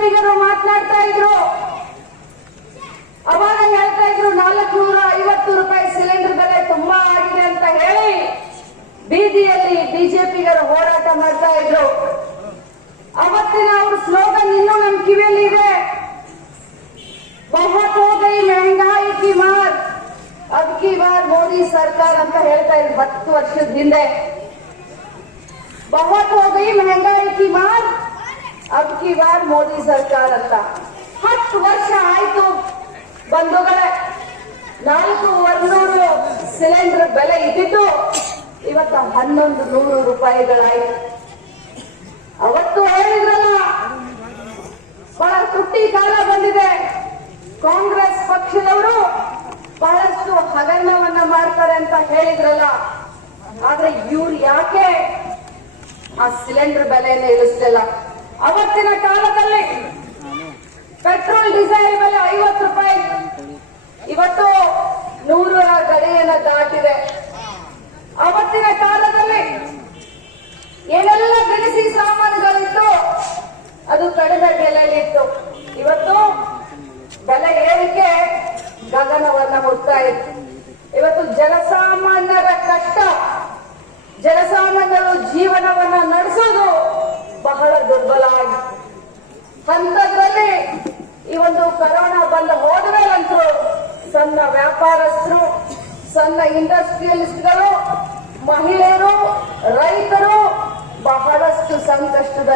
ಬಿಜೆಪಿಗರು ಮಾತನಾಡ್ತಾ ಇದ್ರು. ಅವಾಗ ಹೇಳ್ತಾ ಇದ್ರು 450 ರೂಪಾಯಿ ಸಿಲಿಂಡರ್ ಬೆಲೆ ತುಂಬಾ ಆಗಿದೆ ಅಂತ ಹೇಳಿ ಬೀದಿಯಲ್ಲಿ ಬಿಜೆಪಿಗರು ಹೋರಾಟ ಮಾಡ್ತಾ ಇದ್ರು. ಅವತ್ತಿನ ಅವ್ರ ಸ್ಲೋಗನ್ ಇನ್ನೂ ನಮ್ ಕಿವಿಯಲ್ಲಿ ಇದೆ. ಬಹುತ್ ಹೋ ಗೈ ಮೆಹಂಗಾಯಿ ಕಿ ಮಾರ್ ಅಬ್ ಕಿ ಬಾರ್ ಮೋದಿ ಸರ್ಕಾರ ಅಂತ ಹೇಳ್ತಾ ಇದ್ರು 10 ವರ್ಷದ ಹಿಂದೆ. ಬಹುತ್ ಹೋ ಗೈ ಮೆಹಂಗಾಯಿ ಕಿ ಮಾರ್ ಅಬ್ ಕಿ ಬಾರ್ ಮೋದಿ ಸರ್ಕಾರ ಅಂತ. 10 ವರ್ಷ ಆಯ್ತು ಬಂಧುಗಳೇ. 400 ಸಿಲಿಂಡರ್ ಬೆಲೆ ಇದ್ದಿದ್ದು ಇವತ್ತು 1100 ರೂಪಾಯಿಗಳಾಯ್ತು. ಅವತ್ತು ಹೇಳಿದ್ರಲ್ಲ, ಬಹಳ ತುಟ್ಟಿ ಕಾಲ ಬಂದಿದೆ, ಕಾಂಗ್ರೆಸ್ ಪಕ್ಷದವರು ಬಹಳಷ್ಟು ಹಗರಣವನ್ನ ಮಾಡ್ತಾರೆ ಅಂತ ಹೇಳಿದ್ರಲ್ಲ. ಆದ್ರೆ ಇವ್ರು ಯಾಕೆ ಆ ಸಿಲಿಂಡರ್ ಬೆಲೆಯನ್ನು ಇಳಿಸ್ಲಿಲ್ಲ? ಅವತ್ತಿನ ಕಾಲದಲ್ಲಿ ಪೆಟ್ರೋಲ್ ಡೀಸೆಲ್ ಬೆಲೆ 50 ರೂಪಾಯಿ, ಇವತ್ತು 100 ಗಡಿಯನ್ನ ದಾಟಿದೆ. ಅವತ್ತಿನ ಕಾಲದಲ್ಲಿ ಏನೆಲ್ಲ ದಿನಸಿ ಸಾಮಾನುಗಳಿತ್ತು ಅದು ಕಡಿಮೆ ಬೆಲೆಯಲ್ಲಿತ್ತು. ಇವತ್ತು ಬೆಲೆ ಏರಿಕೆ ಗಗನವನ್ನ ಮುಟ್ತಾ ಇತ್ತು. ಇವತ್ತು ಜನಸಾಮಾನ್ಯರ ಕಷ್ಟ, ಜನಸಾಮಾನ್ಯರು ಜೀವನವನ್ನ ನಡೆಸೋದು ಬಹಳ ದುರ್ಬಲ ಆಗಿದೆ. ಅಂಥದ್ರಲ್ಲಿ ಈ ಒಂದು ಕೊರೋನಾ ಬಂದು ಹೋದ್ಮೇಲಂತೂ ಸಣ್ಣ ವ್ಯಾಪಾರಸ್ಥರು, ಸಣ್ಣ ಇಂಡಸ್ಟ್ರಿಯಲಿಸ್ಟ್ಗಳು, ಮಹಿಳೆಯರು, ರೈತರು ಬಹಳಷ್ಟು ಸಂಕಷ್ಟದಲ್ಲಿ